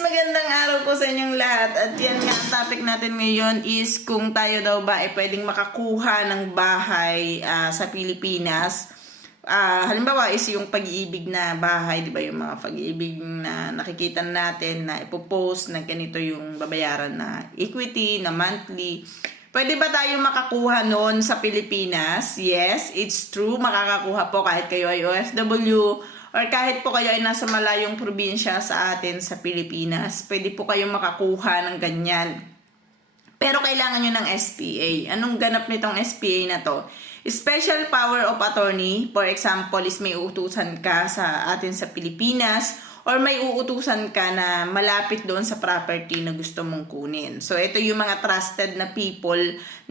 magandang araw po sa inyong lahat. At yan nga, ang topic natin ngayon is kung tayo daw ba ay pwedeng makakuha ng bahay sa Pilipinas. Halimbawa is yung pag-iibig na bahay, di ba, yung mga pag-iibig na nakikita natin na ipopost na ganito yung babayaran na equity, na monthly. Pwede ba tayo makakuha noon sa Pilipinas? Yes, it's true. Makakakuha po kahit kayo ay OFW or kahit po kayo ay nasa malayong probinsya sa atin sa Pilipinas. Pwede po kayong makakuha ng ganyan. Pero kailangan nyo ng SPA. Anong ganap nitong SPA na to? Special Power of Attorney, for example, is may uutusan ka sa atin sa Pilipinas or may uutusan ka na malapit doon sa property na gusto mong kunin. So, ito yung mga trusted na people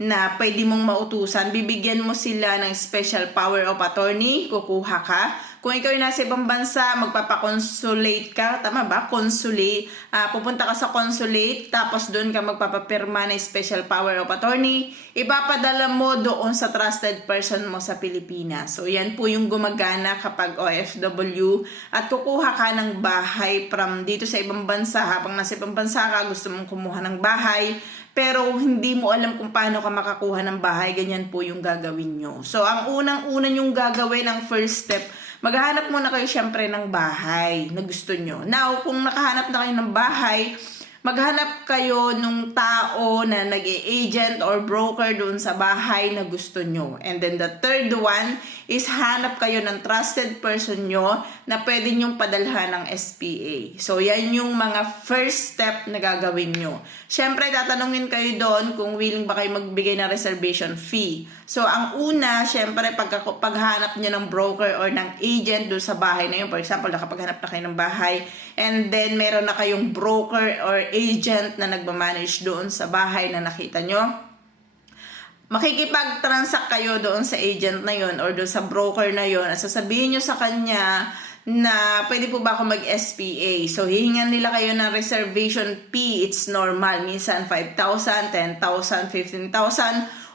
na pwede mong mautusan. Bibigyan mo sila ng Special Power of Attorney, kukuha ka. Kung ikaw ay nasa ibang bansa, magpapakonsulate ka, tama ba? Consulate. Pupunta ka sa consulate, tapos doon ka magpapapirma ng Special Power of Attorney. Ipapadala mo doon sa trusted person mo sa Pilipinas. So, yan po yung gumagana kapag OFW at kukuha ka ng bahay from dito sa ibang bansa. Habang nasa ibang bansa ka, gusto mong kumuha ng bahay, pero hindi mo alam kung paano ka makakuha ng bahay, ganyan po yung gagawin nyo. So, ang unang-una yung gagawin, ang first step, maghahanap muna kayo syempre ng bahay na gusto nyo. Now, kung nakahanap na kayo ng bahay, maghanap kayo ng tao na nag-agent or broker doon sa bahay na gusto nyo. And then the third one is hanap kayo ng trusted person nyo na pwede nyong padalhan ng SPA. So, yan yung mga first step na gagawin nyo. Siyempre, tatanungin kayo doon kung willing ba kayo magbigay ng reservation fee. So, ang una, siyempre, paghanap nyo ng broker or ng agent doon sa bahay na yun, for example, nakapaghanap na kayo ng bahay, and then meron na kayong broker or agent na nagmamanage doon sa bahay na nakita nyo, makikipag-transact kayo doon sa agent na yun or doon sa broker na yun at sasabihin nyo sa kanya na pwede po ba ako mag-SPA. So, hihingan nila kayo ng reservation fee. It's normal. Minsan 5,000, 10,000, 15,000,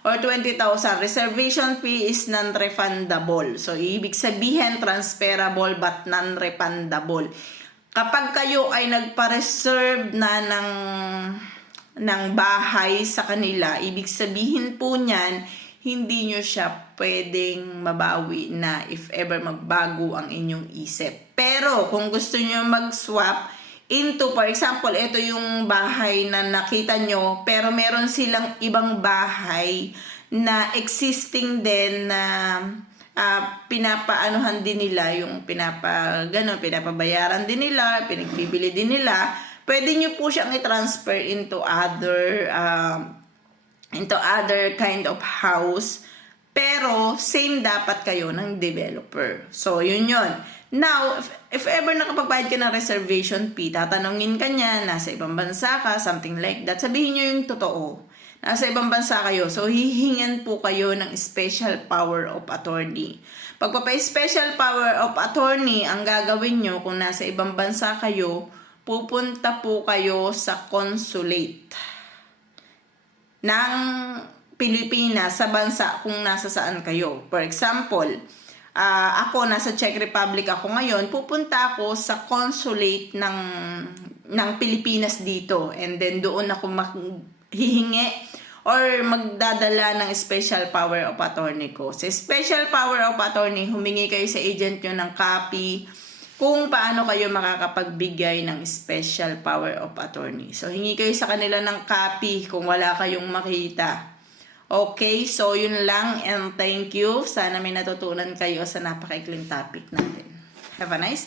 or 20,000. Reservation fee is non-refundable. So, ibig sabihin, transferable but non-refundable. Kapag kayo ay nagpa-reserve na ng bahay sa kanila, ibig sabihin po niyan, hindi nyo siya pwedeng mabawi na if ever magbago ang inyong isip. Pero, kung gusto nyo mag-swap into, for example, ito yung bahay na nakita nyo, pero meron silang ibang bahay na existing din na pinapaanuhan din nila, yung pinapabayaran din nila, pinagbibili din nila, pwede nyo po siyang i-transfer into other kind of house, pero same dapat kayo ng developer. So, yun yun. Now, if ever nakapagbayad ka ng reservation fee, tatanungin ka niya, nasa ibang bansa ka, something like that, sabihin nyo yung totoo. Nasa ibang bansa kayo, so hihingan po kayo ng special power of attorney. Pagpapa-special power of attorney, ang gagawin nyo kung nasa ibang bansa kayo, pupunta po kayo sa consulate ng Pilipinas sa bansa kung nasa saan kayo. For example, ako nasa Czech Republic ako ngayon, pupunta ako sa consulate ng Pilipinas dito, and then doon ako hihingi or magdadala ng special power of attorney ko. Sa special power of attorney, humingi kayo sa agent nyo ng copy kung paano kayo makakapagbigay ng special power of attorney. So, hingi kayo sa kanila ng copy kung wala kayong makita. Okay, so yun lang, and thank you. Sana may natutunan kayo sa napakaikling topic natin. Have a nice day.